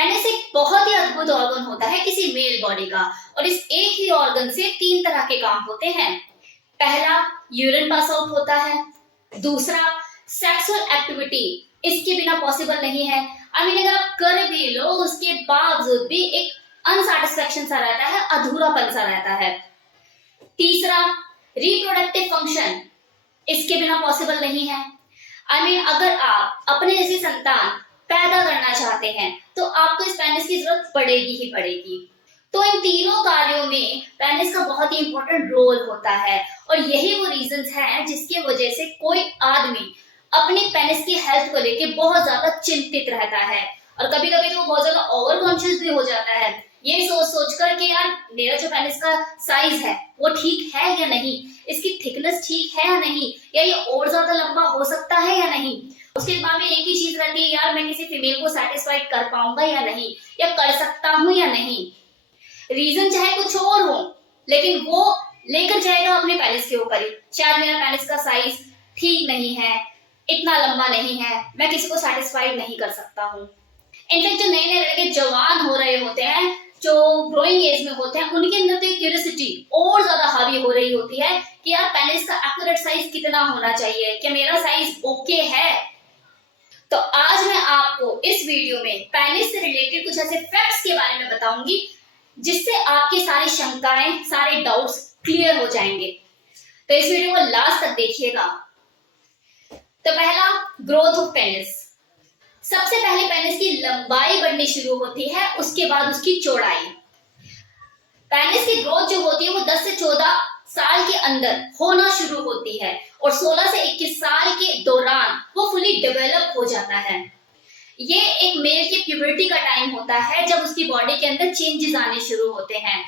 Penis एक बहुत ही अद्भुत ऑर्गन होता है किसी मेल बॉडी का, और इस एक ही ऑर्गन से 3 तरह के काम होते हैं। पहला, यूरिन पास आउट होता है। दूसरा, सेक्सुअल एक्टिविटी इसके बिना पॉसिबल नहीं है। अगर आप कर भी लो उसके बावजूद भी एक अनसैटिस्फैक्शन सा रहता है, अधूरापन सा रहता है। तीसरा, रिप्रोडक्टिव फंक्शन इसके बिना पॉसिबल नहीं है। अगर आप अपने जैसी संतान पैदा करना चाहते हैं तो आपको इस पेनिस की जरूरत पड़ेगी ही पड़ेगी। तो इन तीनों कार्यों में पेनिस का बहुत ही इंपॉर्टेंट रोल होता है, और यही वो रीजंस हैं जिसकी वजह से कोई आदमी अपने पेनिस की हेल्थ को लेके बहुत ज्यादा चिंतित रहता है, और कभी कभी तो बहुत ज्यादा ओवर कॉन्शियस भी हो जाता है, ये सोच सोच कर कि यार मेरा जो पेनिस का साइज है वो ठीक है या नहीं, इसकी थिकनेस ठीक है या नहीं, या ये और ज्यादा लंबा हो सकता है या नहीं। उसके बाद में एक ही चीज रहती है, यार मैं किसी फीमेल को सेटिस्फाइड कर पाऊंगा या नहीं, या कर सकता हूं या नहीं। रीजन चाहे कुछ और हो, लेकिन वो लेकर जाएगा अपने पेनिस के ऊपर ही। शायद मेरा पेनिस का साइज ठीक नहीं है, इतना लंबा नहीं है, मैं किसी को सेटिस्फाइड नहीं कर सकता हूँ। इनफैक्ट जो नए नए लड़के जवान हो रहे होते हैं, जो ग्रोइंग एज में होते हैं, उनके अंदर तो एक क्यूरियोसिटी और ज्यादा हावी हो रही होती है कि यार पेनिस का एक्यूरेट साइज कितना होना चाहिए, क्या मेरा साइज ओके है। तो आज मैं आपको इस वीडियो में पेनिस से रिलेटेड कुछ ऐसे फैक्ट्स के बारे में बताऊंगी जिससे आपकी सारी शंकाएं, सारे डाउट्स क्लियर हो जाएंगे। तो इस वीडियो को लास्ट तक देखिएगा। तो पहला, ग्रोथ ऑफ पेनिस। सबसे पहले पेनिस की लंबाई बढ़नी शुरू होती है, उसके बाद उसकी चौड़ाई। पेनिस की ग्रोथ जो होती है वो 10 से 14 साल के अंदर होना शुरू होती है, और 16 से 21 साल के दौरान वो फुली डेवलप हो जाता है। ये एक मेल की प्यूबर्टी का टाइम होता है जब उसकी बॉडी के अंदर चेंजेस आने शुरू होते हैं।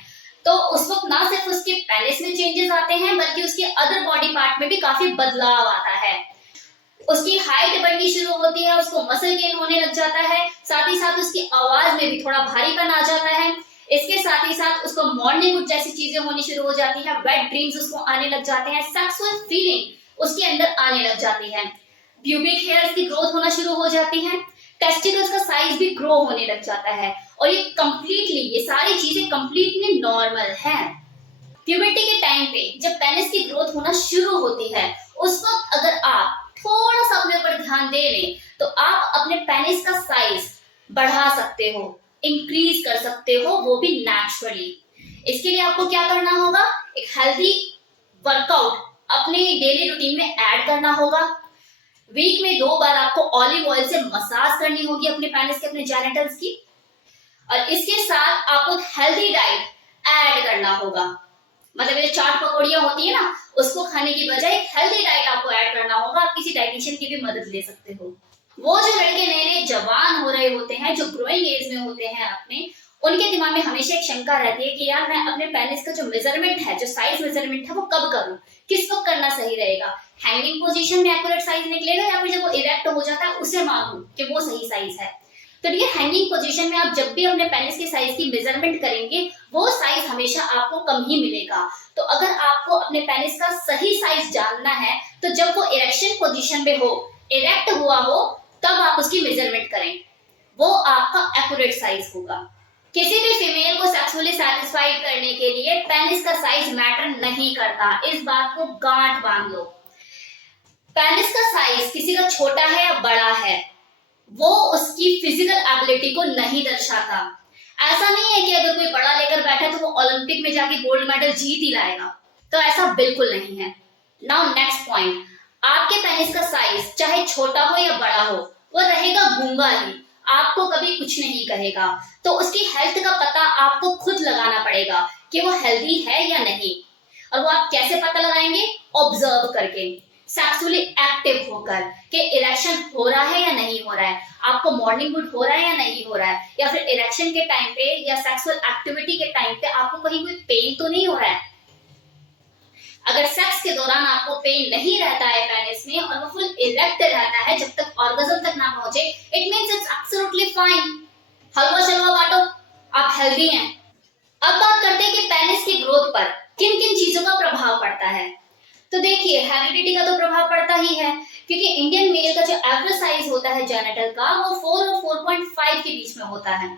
तो उस वक्त ना सिर्फ उसके पेनिस में चेंजेस आते हैं, बल्कि उसके अदर बॉडी पार्ट में भी काफी बदलाव आता है। उसकी हाइट बढ़नी शुरू होती है, उसको मसल गेन होने लग जाता है, साथ ही साथ उसकी आवाज में भी थोड़ा भारीपन आ जाता है। इसके साथ ही साथ उसको मॉर्निंग वुड जैसी चीजें होनी शुरू हो जाती है, वेट ड्रीम्स उसको आने लग जाते हैं, सेक्सुअल फीलिंग उसके अंदर आने लग जाती है, प्यूबिक हेयर्स की ग्रोथ होना शुरू हो जाती है, टेस्टिकल्स का साइज भी ग्रो होने लग जाता है, और ये सारी चीजें कंप्लीटली नॉर्मल हैं। प्यूबर्टी के टाइम पे जब पेनिस की ग्रोथ होना शुरू होती है, उस वक्त अगर आप थोड़ा सा अपने ऊपर ध्यान दे लें तो आप अपने पेनिस का साइज बढ़ा सकते हो, इंक्रीज कर सकते हो, वो भी नेचुरली। इसके लिए आपको क्या करना होगा, एक हेल्दी वर्कआउट अपने डेली रूटीन में ऐड करना होगा। वीक में 2 बार आपको ऑलिव ऑयल से मसाज करनी होगी अपने पेनिस के, अपने जेनिटल्स की, और इसके साथ आपको हेल्दी डाइट ऐड करना होगा। मतलब ये चाट पकौड़ियां होती है ना, उसको खाने की बजाय हेल्दी डाइट आपको ऐड करना होगा। आप किसी डाइटिशियन की भी मदद ले सकते हो। वो जो लड़के नए नए जवान हो रहे होते हैं, जो ग्रोइंग एज में होते हैं अपने, उनके दिमाग में हमेशा एक शंका रहती है कि यार मैं अपने पेनिस का जो मेजरमेंट है, जो साइज मेजरमेंट है, वो कब करूं, किस वक्त करना सही रहेगा। हैंगिंग पोजीशन में एक्यूरेट साइज निकलेगा, या फिर जब वो इरेक्ट हो जाता है उसे मानूं कि वो सही साइज है। तो ये हैंगिंग पोजीशन में आप जब भी अपने पेनिस के साइज की मेजरमेंट करेंगे, वो साइज हमेशा आपको कम ही मिलेगा। तो अगर आपको अपने पेनिस का सही साइज जानना है, तो जब वो इरेक्शन पोजीशन में हो, इरेक्ट हुआ हो, तब आप उसकी मेजरमेंट करें, वो आपका एक्यूरेट साइज होगा। किसी भी फीमेल को सेक्सुअली सैटिस्फाइड करने के लिए पेनिस का साइज मैटर नहीं करता, इस बात को गांठ बांध लो। पेनिस का साइज किसी का छोटा है या बड़ा है, वो उसकी फिजिकल एबिलिटी को नहीं दर्शाता। ऐसा नहीं है कि अगर कोई बड़ा लेकर बैठा है तो वो ओलंपिक में जाके गोल्ड मेडल जीत ही लाएगा, तो ऐसा बिल्कुल नहीं है। नाउ नेक्स्ट पॉइंट, आपके पेनिस का साइज चाहे छोटा हो या बड़ा हो, वो रहेगा गूंगा ही, आपको कभी कुछ नहीं कहेगा। तो उसकी हेल्थ का पता आपको खुद लगाना पड़ेगा कि वो हेल्दी है या नहीं। और वो आप कैसे पता लगाएंगे, ऑब्जर्व करके, सेक्सुअली एक्टिव होकर, कि इरेक्शन हो रहा है या नहीं हो रहा है, आपको मॉर्निंग वुड हो रहा है या नहीं हो रहा है, या फिर इरेक्शन के टाइम पे या सेक्सुअल एक्टिविटी के टाइम पे आपको कहीं कोई पेन तो नहीं हो रहा है। अगर सेक्स के दौरान आपको पेन नहीं रहता है पेनिस में, और वो फुल इरेक्ट रहता है जब तक ऑर्गेज्म तक ना पहुंचे, it means it's absolutely fine. Halwa शलवा बांटो, आप हेल्दी हैं। अब बात करते हैं कि पेनिस की ग्रोथ पर किन किन चीजों का प्रभाव पड़ता है। तो देखिए हेरिडिटी का तो प्रभाव पड़ता ही है, क्योंकि इंडियन मेल का जो एवरेज साइज होता है जेनिटल का वो 4 और 4.5 के बीच में होता है।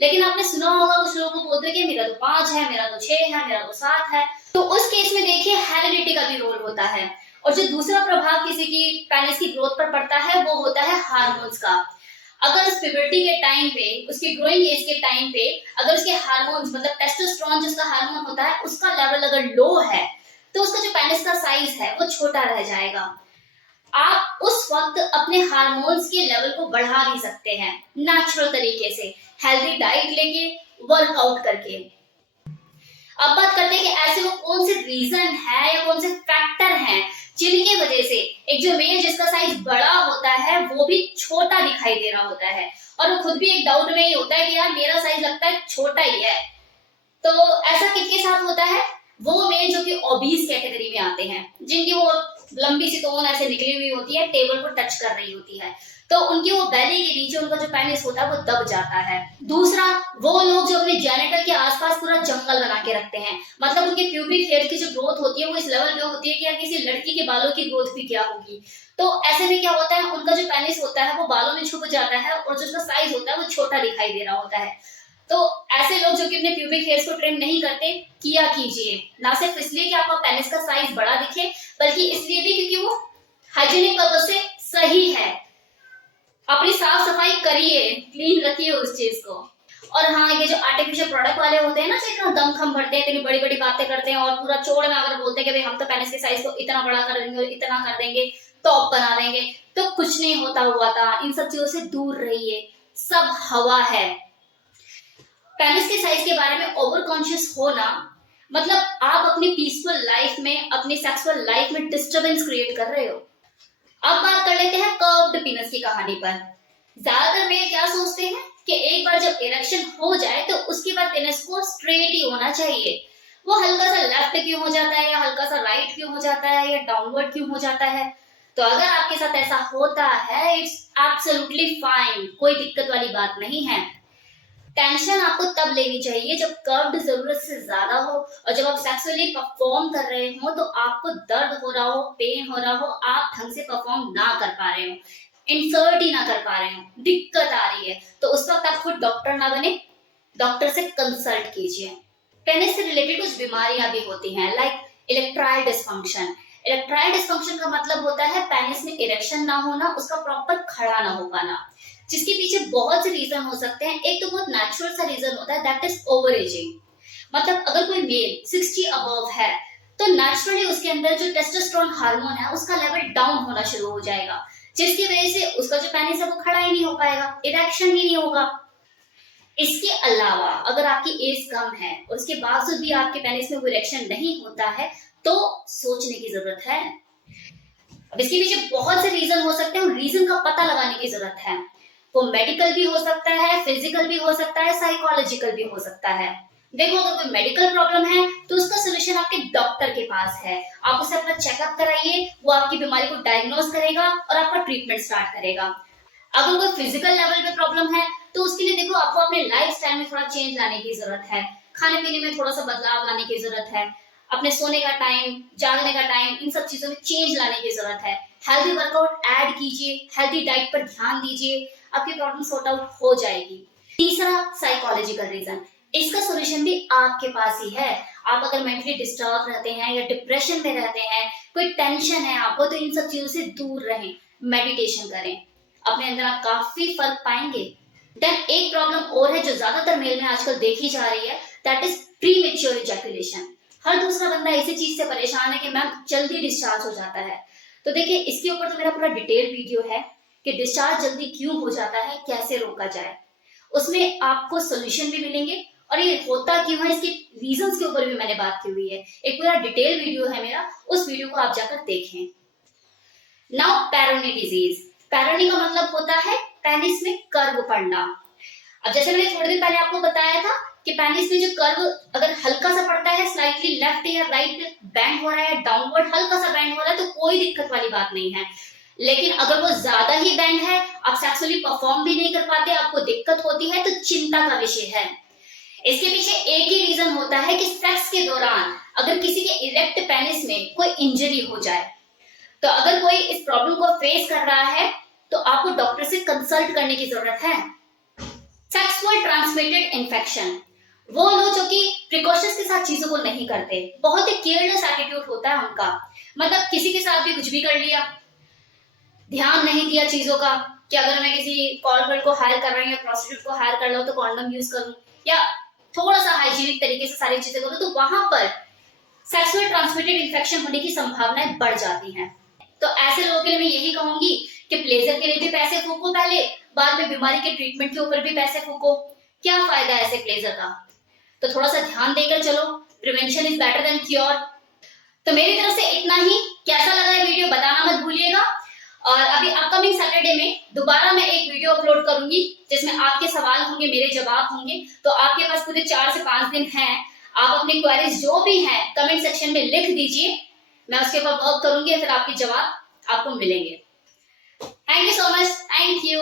लेकिन आपने सुना होगा कुछ लोगों को बोलते हैं कि मेरा तो 5 है, मेरा तो 6 है, मेरा तो 7 है। तो उस केस में देखिए हेरिडिटी का भी रोल होता है। और जो दूसरा प्रभाव किसी की पेनिस की ग्रोथ पर पड़ता है वो होता है हार्मोन्स का। अगर उस प्यूबर्टी के टाइम पे, उसकी ग्रोइंग एज के टाइम पे अगर उसके हार्मोन्स मतलब टेस्टोस्टेरोन जिसका हार्मोन होता है उसका लेवल अगर लो है तो उसका जो पेनिस का साइज है वो छोटा रह जाएगा। आप उस वक्त अपने हार्मोन्स के लेवल को बढ़ा भी सकते हैं नेचुरल तरीके से, हेल्दी डाइट लेके, वर्कआउट करके। अब बात करते हैं कि ऐसे वो कौन से रीजन है या कौन से फैक्टर हैं जिनकी वजह से एक जो मेल जिसका साइज बड़ा होता है वो भी छोटा दिखाई दे रहा होता है, और वो खुद भी एक डाउट में ही होता है कि यार मेरा साइज लगता है छोटा ही है। तो ऐसा किसके साथ होता है? वो मेल जो कि ओबीस कैटेगरी में आते हैं, जिनकी वो लंबी सी तोन ऐसे निकली हुई होती है, टेबल को टच कर रही होती है, तो उनकी वो बेली के नीचे उनका जो पेनिस होता है वो दब जाता है। दूसरा, वो लोग जो अपने जेनिटल के आसपास पूरा जंगल बना के रखते हैं, मतलब उनके प्यूबिक हेयर की जो ग्रोथ होती है वो इस लेवल पे होती है कि यार किसी लड़की के बालों की ग्रोथ भी क्या होगी। तो ऐसे में क्या होता है, उनका जो पेनिस होता है वो बालों में छुप जाता है और जो उसका साइज होता है वो छोटा दिखाई दे रहा होता है। तो ऐसे लोग जो कि अपने प्यूबिक हेयर्स को ट्रिम नहीं करते, किया कीजिए, ना सिर्फ इसलिए कि आपका पेनिस का साइज बड़ा दिखे, बल्कि इसलिए भी क्योंकि वो हाइजीनिक पर्पस से सही है। अपनी साफ सफाई करिए, क्लीन रखिए उस चीज को। और हाँ, ये जो आर्टिफिशियल प्रोडक्ट वाले होते हैं ना, जो इतना दमखम भरते हैं, इतनी बड़ी बड़ी बातें करते हैं और पूरा चौड़ में अगर बोलते हैं कि भाई हम तो पेनिस के साइज को इतना बड़ा कर देंगे, इतना कर देंगे, टॉप बना देंगे, तो कुछ नहीं होता हुआ था। इन सब चीजों से दूर रहिए, सब हवा है। पेनिस के साइज के बारे में ओवर कॉन्शियस होना मतलब आप अपनी पीसफुल लाइफ में, अपनी सेक्सुअल लाइफ में डिस्टरबेंस क्रिएट कर रहे हो। अब बात कर लेते हैं कर्व्ड पेनिस की कहानी पर। ज्यादातर मेल क्या सोचते हैं कि एक बार जब इरेक्शन हो जाए तो उसके बाद पेनिस को स्ट्रेट ही होना चाहिए। वो हल्का सा लेफ्ट क्यों हो जाता है, या हल्का सा राइट क्यों हो जाता है, या डाउनवर्ड क्यों हो जाता है। तो अगर आपके साथ ऐसा होता है, इट्स एब्सोल्युटली फाइन, कोई दिक्कत वाली बात नहीं है। टेंशन आपको तब लेनी चाहिए जब कर्व्ड जरूरत से ज्यादा हो, और जब आप सेक्सुअली परफॉर्म कर रहे हो तो आपको दर्द हो रहा हो, पेन हो रहा हो, आप ढंग से परफॉर्म ना कर पा रहे हो, इंसर्ट ही ना कर पा रहे हो, दिक्कत आ रही है, तो उस वक्त आप खुद डॉक्टर ना बने, डॉक्टर से कंसल्ट कीजिए। पेनिस से रिलेटेड कुछ बीमारियां भी होती हैं, like erectile dysfunction. Erectile dysfunction का मतलब होता है पेनिस में इरेक्शन ना होना, उसका प्रॉपर खड़ा ना हो पाना, जिसके पीछे बहुत से रीजन हो सकते हैं। एक तो बहुत नेचुरल सा रीजन होता है, दैट इज ओवर एजिंग। मतलब अगर कोई मेल 60 अबव है तो नेचुरली उसके अंदर जो टेस्टोस्टेरोन हार्मोन है उसका लेवल डाउन होना शुरू हो जाएगा, जिसकी वजह से उसका जो पेनिस है वो खड़ा ही नहीं हो पाएगा, इरेक्शन ही नहीं होगा। इसके अलावा अगर आपकी एज कम है और उसके बावजूद भी आपके पेनिस में वो इरेक्शन नहीं होता है तो सोचने की जरूरत है। अब इसके पीछे बहुत से रीजन हो सकते हैं और रीजन का पता लगाने की जरूरत है। वो मेडिकल भी हो सकता है, फिजिकल भी हो सकता है, साइकोलॉजिकल भी हो सकता है। देखो, अगर कोई मेडिकल प्रॉब्लम है तो उसका सोल्यूशन आपके डॉक्टर के पास है, आप उसे अपना चेकअप कराइए, वो आपकी बीमारी को डायग्नोज करेगा और आपका ट्रीटमेंट स्टार्ट करेगा। अगर कोई फिजिकल लेवल पे प्रॉब्लम है तो उसके लिए देखो आपको अपने लाइफस्टाइल में थोड़ा चेंज लाने की जरूरत है, खाने पीने में थोड़ा सा बदलाव लाने की जरूरत है, अपने सोने का टाइम, जागने का टाइम, इन सब चीजों में चेंज लाने की जरूरत है। हेल्दी वर्कआउट ऐड कीजिए, हेल्दी डाइट पर ध्यान दीजिए, आपकी प्रॉब्लम सॉर्ट आउट हो जाएगी। तीसरा, साइकोलॉजिकल रीजन, इसका सॉल्यूशन भी आपके पास ही है। आप अगर मेंटली डिस्टर्ब रहते हैं या डिप्रेशन में रहते हैं, कोई टेंशन है आपको, तो इन सब चीजों से दूर रहें, मेडिटेशन करें, अपने अंदर आप काफी फर्क पाएंगे। देन एक प्रॉब्लम और है जो ज्यादातर मेल में आजकल देखी जा रही है, दैट इज प्रीमेच्योर इजैकुलेशन। हर दूसरा बंदा इसी चीज से परेशान है कि मैम जल्दी डिस्चार्ज हो जाता है। तो देखिए, इसके ऊपर तो मेरा पूरा डिटेल वीडियो है कि डिस्चार्ज जल्दी क्यों हो जाता है, कैसे रोका जाए। उसमें आपको सोल्यूशन भी मिलेंगे और ये होता क्यों है इसके रीजंस के ऊपर भी मैंने बात की हुई है। एक पूरा डिटेल वीडियो है मेरा, उस वीडियो को आप जाकर देखें। Now Pournouri disease. पैरोनी का मतलब होता है पेनिस में कर्व पड़ना। अब जैसे मैंने थोड़ी देर पहले आपको बताया था कि पेनिस में जो कर्व अगर हल्का सा पड़ता है, स्लाइटली लेफ्ट या राइट बैंड हो रहा है, डाउनवर्ड हल्का सा बैंड हो रहा है, तो कोई दिक्कत वाली बात नहीं है। लेकिन अगर वो ज्यादा ही बैंड है, आप सेक्सुअली परफॉर्म भी नहीं कर पाते, आपको दिक्कत होती है, तो चिंता का विषय है। इसके पीछे एक ही रीजन होता है कि सेक्स के दौरान अगर किसी के इरेक्ट पेनिस में कोई इंजरी हो जाए, तो अगर कोई इस प्रॉब्लम को फेस कर रहा है तो आपको डॉक्टर से कंसल्ट करने की जरूरत है। सेक्सुअल ट्रांसमिटेड इन्फेक्शन, वो लोग जो कि प्रिकॉशंस के साथ चीजों को नहीं करते, बहुत ही केयरलेस एटीट्यूड होता है उनका, मतलब किसी के साथ भी कुछ भी कर लिया, ध्यान नहीं दिया चीजों का कि अगर मैं किसी कॉल गर्ल को हायर कर रहा हूँ या प्रोस्टिट्यूट को हायर कर रहा हूँ तो कॉन्डम यूज करूं या थोड़ा सा हाइजीनिक तरीके से सारी चीजें करूं, तो वहां पर सेक्सुअल ट्रांसमिटेड इन्फेक्शन होने की संभावनाएं बढ़ जाती हैं। तो ऐसे लोगों के लिए मैं यही कहूंगी कि प्लेजर के लिए भी पैसे फूको पहले, बाद में बीमारी के ट्रीटमेंट के ऊपर भी पैसे फूको, क्या फायदा है ऐसे प्लेजर का। तो थोड़ा सा ध्यान देकर चलो, prevention is better than cure. तो मेरी तरफ से इतना ही। कैसा लगा ये वीडियो बताना मत भूलिएगा। और अभी अपकमिंग सैटरडे में दोबारा मैं एक वीडियो अपलोड करूंगी जिसमें आपके सवाल होंगे, मेरे जवाब होंगे। तो आपके पास पूरे 4 से 5 दिन हैं, आप अपनी क्वेरीज जो भी हैं कमेंट सेक्शन में लिख दीजिए, मैं उसके ऊपर वर्क करूंगी, फिर आपके जवाब आपको मिलेंगे। Thank you so much, thank you.